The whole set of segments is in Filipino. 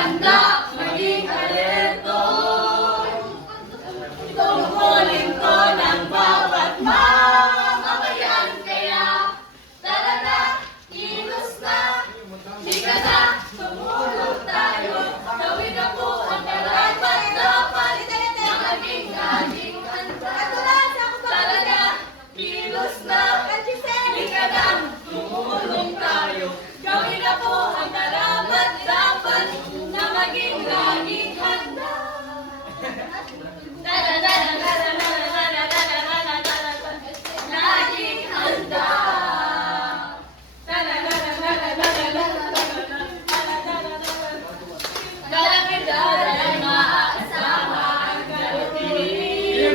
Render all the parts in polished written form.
handa, maging alerto. Tungkulin ko ng bawat mamamayan. Kaya tara na, kilos na, lika na, tumulong tayo. Gawin na po ang karapat dapat na maging laging handa. Tara na, kilos na, lika na, tumulong tayo. Gawin na po ang karapat dapat na maging laging handa. Laging handa. Dalang-dalang maaasahan galutin.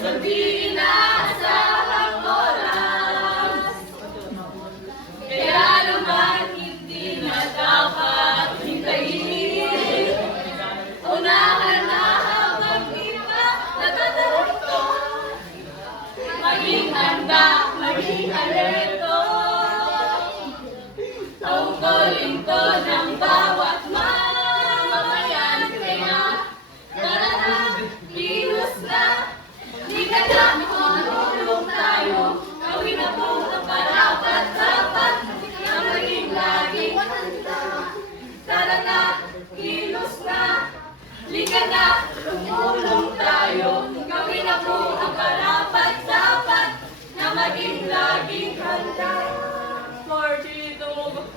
Hindi inaasahang oras. Kaya naman hindi na dapat hintayin. Unahan na habang iba natatarito. Maging handa, maging alerto. Tungkulin ko ng bawat mamamayan. Kaya tara na, kilos na, lika na, tumulong tayo. Gawin na po ang karapat dapat na maging laging handa. Tara na, kilos na, lika na, tumulong tayo. Gawin na po ang karapat dapat na maging laging handa. Lord,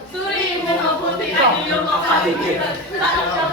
suriin mo mabuti ang iyong kapaligiran. Lahat ka